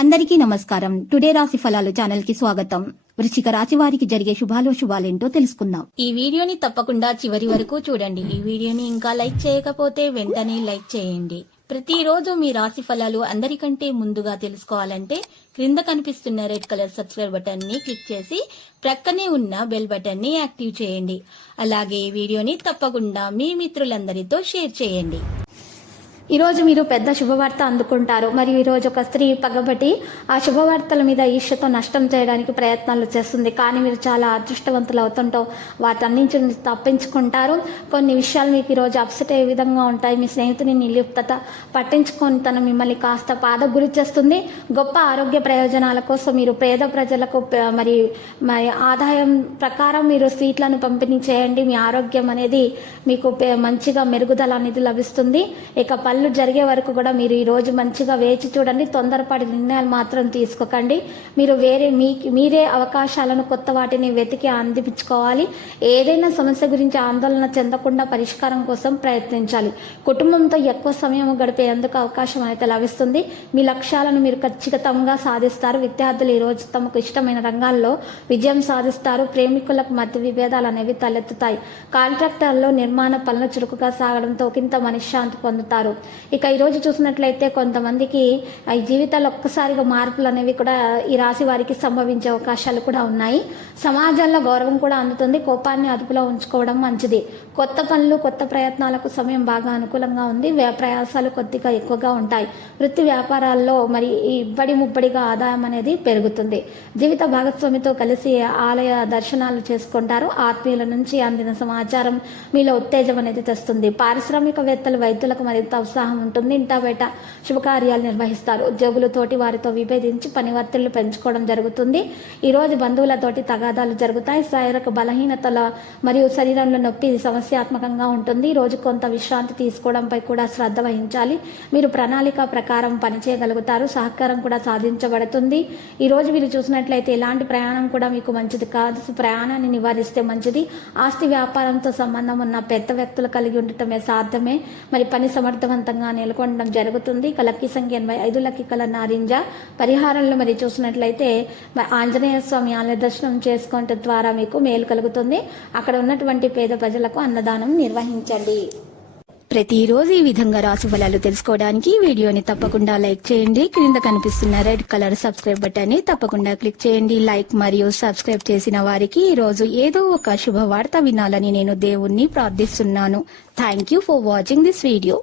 అందరికీ నమస్కారం. టుడే రాశి ఫలాలు ఛానల్ కి స్వాగతం. వృశ్చిక రాశి వారికి జరిగే శుభాలేంటో తెలుసుకుందాం. ఈ వీడియోని తప్పకుండా చివరి వరకు చూడండి. ఈ వీడియోని ఇంకా లైక్ చేయకపోతే వెంటనే లైక్ చేయండి. ప్రతిరోజు మీ రాశి ఫలాలు అందరికంటే ముందుగా తెలుసుకోవాలంటే క్రింద కనిపిస్తున్న రెడ్ కలర్ సబ్స్క్రైబ్ బటన్ ని క్లిక్ చేసి ప్రక్కనే ఉన్న బెల్ బటన్ ని యాక్టివ్ చేయండి. అలాగే ఈ వీడియోని తప్పకుండా మీ మిత్రులందరితో షేర్ చేయండి. ఈ రోజు మీరు పెద్ద శుభవార్త అందుకుంటారు. మరియు ఈ రోజు ఒక స్త్రీ పగబట్టి ఆ శుభవార్తల మీద ఈర్ష్యతో నష్టం చేయడానికి ప్రయత్నాలు చేస్తుంది. కానీ మీరు చాలా అదృష్టవంతులు అవుతుంటో వాటన్నించి తప్పించుకుంటారు. కొన్ని విషయాలు మీకు ఈరోజు అప్సెట్ అయ్యే విధంగా ఉంటాయి. మీ స్నేహితుని నిర్లిప్తత పట్టించుకొని తను మిమ్మల్ని కాస్త బాధ గురి చేస్తుంది. గొప్ప ఆరోగ్య ప్రయోజనాల కోసం మీరు పేద ప్రజలకు మరి ఆదాయం ప్రకారం మీరు స్వీట్లను పంపిణీ చేయండి. మీ ఆరోగ్యం అనేది మీకు మంచిగా మెరుగుదల అనేది లభిస్తుంది. ఇక పళ్ళు జరిగే వరకు కూడా మీరు ఈ రోజు మంచిగా వేచి చూడండి. తొందరపాటి నిర్ణయాలు మాత్రం తీసుకోకండి. మీరు మీరే అవకాశాలను కొత్త వాటిని వెతికి అందిపించుకోవాలి. ఏదైనా సమస్య గురించి ఆందోళన చెందకుండా పరిష్కారం కోసం ప్రయత్నించాలి. కుటుంబంతో ఎక్కువ సమయం గడిపేందుకు అవకాశం అయితే లభిస్తుంది. మీ లక్ష్యాలను మీరు ఖచ్చితంగా సాధిస్తారు. విద్యార్థులు ఈ రోజు తమకు ఇష్టమైన రంగాల్లో విజయం సాధిస్తారు. ప్రేమికులకు మధ్య విభేదాలు అనేవి తలెత్తుతాయి. కాంట్రాక్టర్లో నిర్మాణ పనులు చురుకుగా సాగడంతో ఒకంత మనశ్శాంతి పొందుతారు. ఇక ఈరోజు చూసినట్లయితే కొంతమందికి ఈ జీవితాల్లో ఒక్కసారిగా మార్పులు అనేవి కూడా ఈ రాశి వారికి సంభవించే అవకాశాలు కూడా ఉన్నాయి. సమాజంలో గౌరవం కూడా అందుతుంది. కోపాన్ని అదుపులో ఉంచుకోవడం మంచిది. కొత్త పనులు కొత్త ప్రయత్నాలకు సమయం బాగా అనుకూలంగా ఉంది. ప్రయాసాలు కొద్దిగా ఎక్కువగా ఉంటాయి. వృత్తి వ్యాపారాల్లో మరి ఇబ్బడి ముబ్బడిగా ఆదాయం అనేది పెరుగుతుంది. జీవిత భాగస్వామితో కలిసి ఆలయ దర్శనాలు చేసుకుంటారు. ఆత్మీయుల నుంచి అందిన సమాచారం మీలో ఉత్తేజం అనేది తెస్తుంది. పారిశ్రామికవేత్తలు వైద్యులకు మరింత ఉత్సాహం ఉంటుంది. ఇంటా బయట శుభకార్యాలు నిర్వహిస్తారు. ఉద్యోగులతోటి వారితో విభేదించి పని ఒత్తిళ్లు పెంచుకోవడం జరుగుతుంది. ఈ రోజు బంధువులతోటి తగాదాలు జరుగుతాయి. శారీరక బలహీనతల మరియు శరీరంలో నొప్పి సమస్యాత్మకంగా ఉంటుంది. ఈ రోజు కొంత విశ్రాంతి తీసుకోవడంపై కూడా శ్రద్ధ వహించాలి. మీరు ప్రణాళిక ప్రకారం పనిచేయగలుగుతారు. సహకారం కూడా సాధించబడుతుంది. ఈ రోజు మీరు చూసినట్లయితే ఎలాంటి ప్రయాణం కూడా మీకు మంచిది కాదు. ప్రయాణాన్ని నివారిస్తే మంచిది. ఆస్తి వ్యాపారంతో సంబంధం ఉన్న పెద్ద వ్యక్తులు కలిగి ఉండటమే సాధ్యమే. మరి పని సమర్థవంతంగా నెలకొనడం జరుగుతుంది. లక్కీ సంఖ్య 85, లక్కీ కలర్ నారింజ. పరిహారంలో మరి చూసినట్లయితే ఆంజనేయ స్వామి ఆలయ దర్శనం చేసుకోవడం ద్వారా మీకు మేలు కలుగుతుంది. అక్కడ ఉన్నటువంటి పేద ప్రజలకు అన్నదానం నిర్వహించండి. ప్రతిరోజు ఈ విధంగా రాశి ఫలాలు తెలుసుకోవడానికి వీడియోని తప్పకుండా లైక్ చేయండి. క్రింద కనిపిస్తున్న రెడ్ కలర్ సబ్స్క్రైబ్ బటన్ ని తప్పకుండా క్లిక్ చేయండి. లైక్ మరియు సబ్స్క్రైబ్ చేసిన వారికి ఈ రోజు ఏదో ఒక శుభవార్త వినాలని నేను దేవుణ్ణి ప్రార్థిస్తున్నాను. Thank you for watching this video.